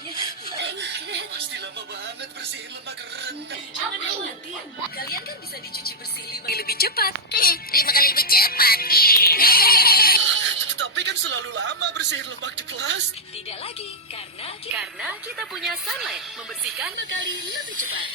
sebenarnya. Pasti lama banget bersihin lemak rendah. Jangan khawatir, kalian kan bisa dicuci bersih 5 kali lebih cepat. 5 kali lebih cepat. Tapi kan selalu lama bersihin lemak di kelas. Tidak lagi, karena kita punya Sunlight, membersihkan 2 kali lebih cepat.